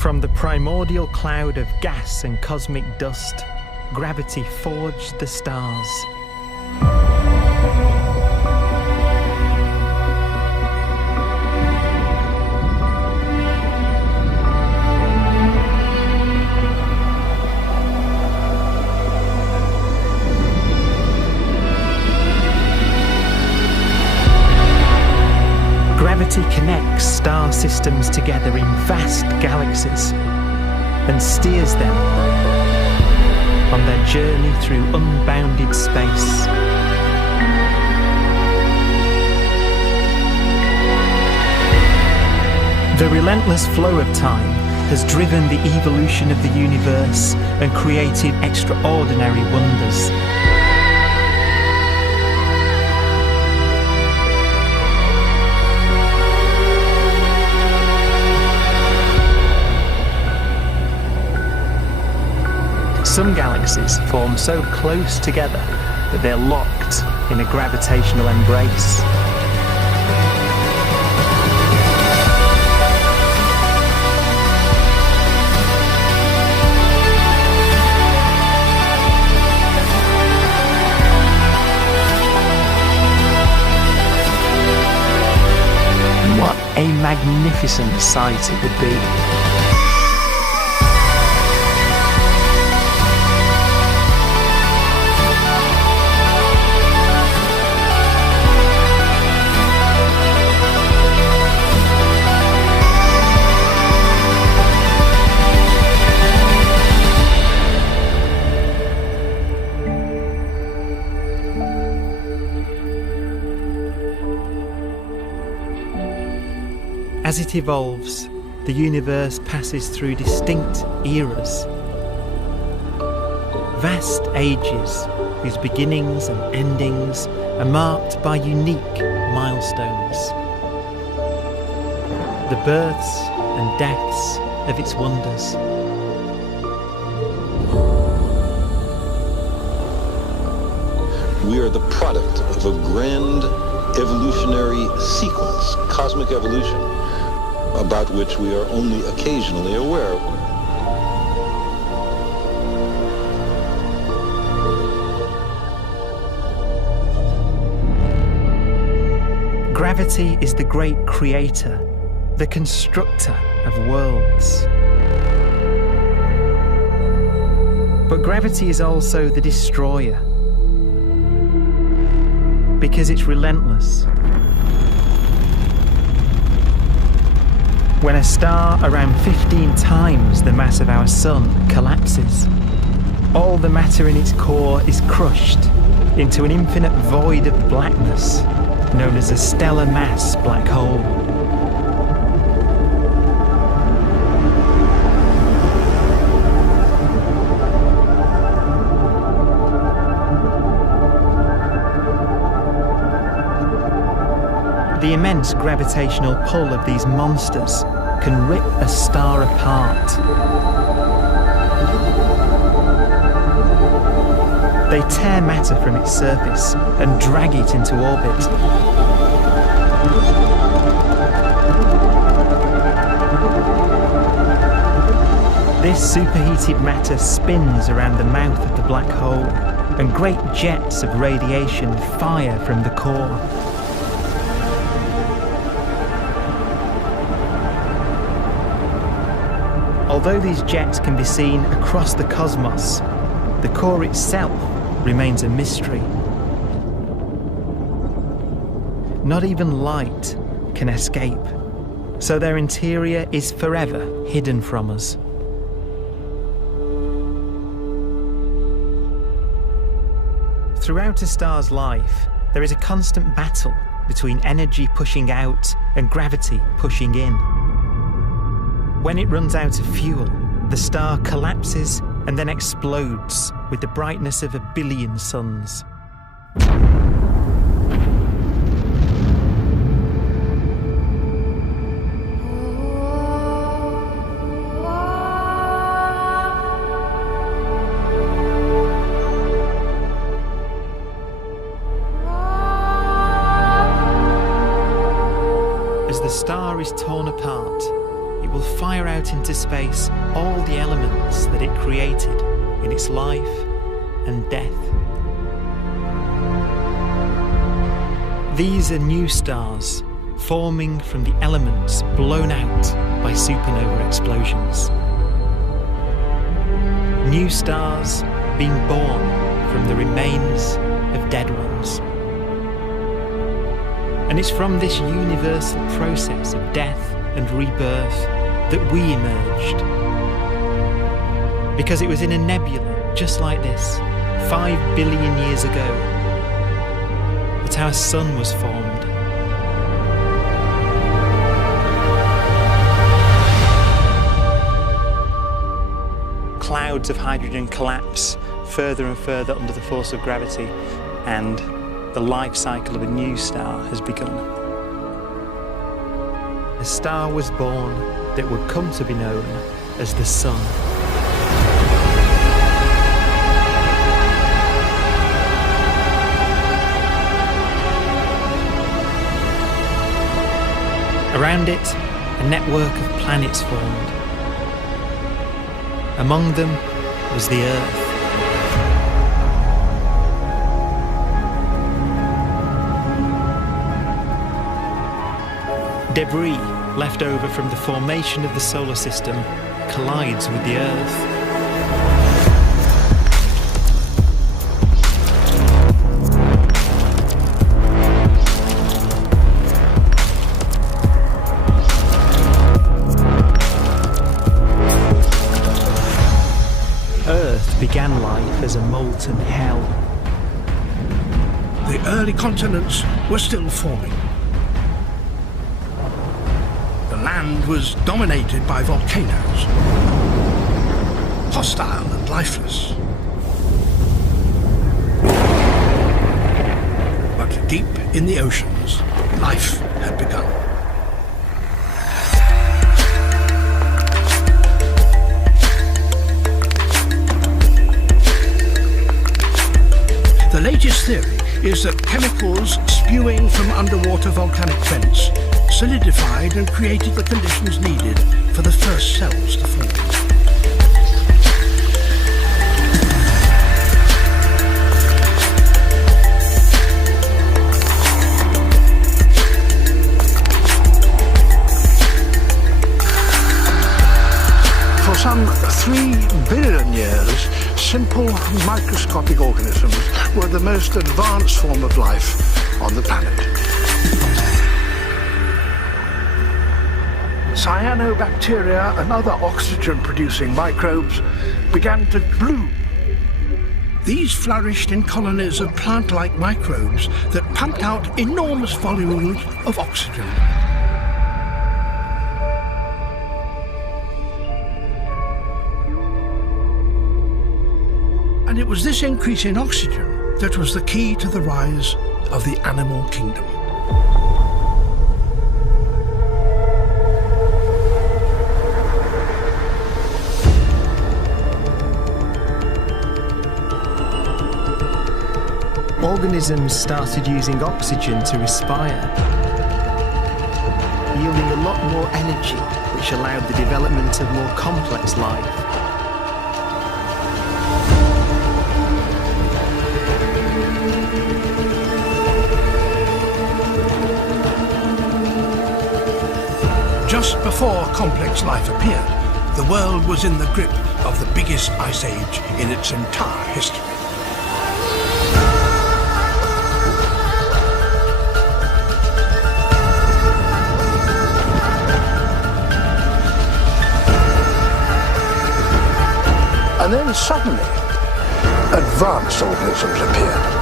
From the primordial cloud of gas and cosmic dust, gravity forged the stars. Gravity connects star systems together in vast galaxies and steers them on their journey through unbounded space. The relentless flow of time has driven the evolution of the universe and created extraordinary wonders. Some galaxies form so close together that they're locked in a gravitational embrace. What a magnificent sight it would be. As it evolves, the universe passes through distinct eras. Vast ages whose beginnings and endings are marked by unique milestones. The births and deaths of its wonders. We are the product of a grand evolutionary sequence, cosmic evolution, about which we are only occasionally aware. Gravity is the great creator, the constructor of worlds. But gravity is also the destroyer, because it's relentless. When a star around 15 times the mass of our Sun collapses, all the matter in its core is crushed into an infinite void of blackness known as a stellar mass black hole. The immense gravitational pull of these monsters can rip a star apart. They tear matter from its surface and drag it into orbit. This superheated matter spins around the mouth of the black hole, and great jets of radiation fire from the core. Although these jets can be seen across the cosmos, the core itself remains a mystery. Not even light can escape, so their interior is forever hidden from us. Throughout a star's life, there is a constant battle between energy pushing out and gravity pushing in. When it runs out of fuel, the star collapses and then explodes with the brightness of 1 billion suns. As the star is torn apart, it will fire out into space all the elements that it created in its life and death. These are new stars forming from the elements blown out by supernova explosions. New stars being born from the remains of dead ones. And it's from this universal process of death and rebirth that we emerged. Because it was in a nebula just like this, 5 billion years ago, that our sun was formed. Clouds of hydrogen collapse further and further under the force of gravity, and the life cycle of a new star has begun. A star was born that would come to be known as the Sun. Around it, a network of planets formed. Among them was the Earth. Debris left over from the formation of the solar system collides with the Earth. Earth began life as a molten hell. The early continents were still forming. The land was dominated by volcanoes, hostile and lifeless. But deep in the oceans, life had begun. The latest theory is that chemicals spewing from underwater volcanic vents solidified and created the conditions needed for the first cells to form. For some 3 billion years, simple microscopic organisms were the most advanced form of life on the planet. Cyanobacteria and other oxygen-producing microbes began to bloom. These flourished in colonies of plant-like microbes that pumped out enormous volumes of oxygen. And it was this increase in oxygen that was the key to the rise of the animal kingdom. Organisms started using oxygen to respire, yielding a lot more energy, which allowed the development of more complex life. Just before complex life appeared, the world was in the grip of the biggest ice age in its entire history. And then suddenly, advanced organisms appeared.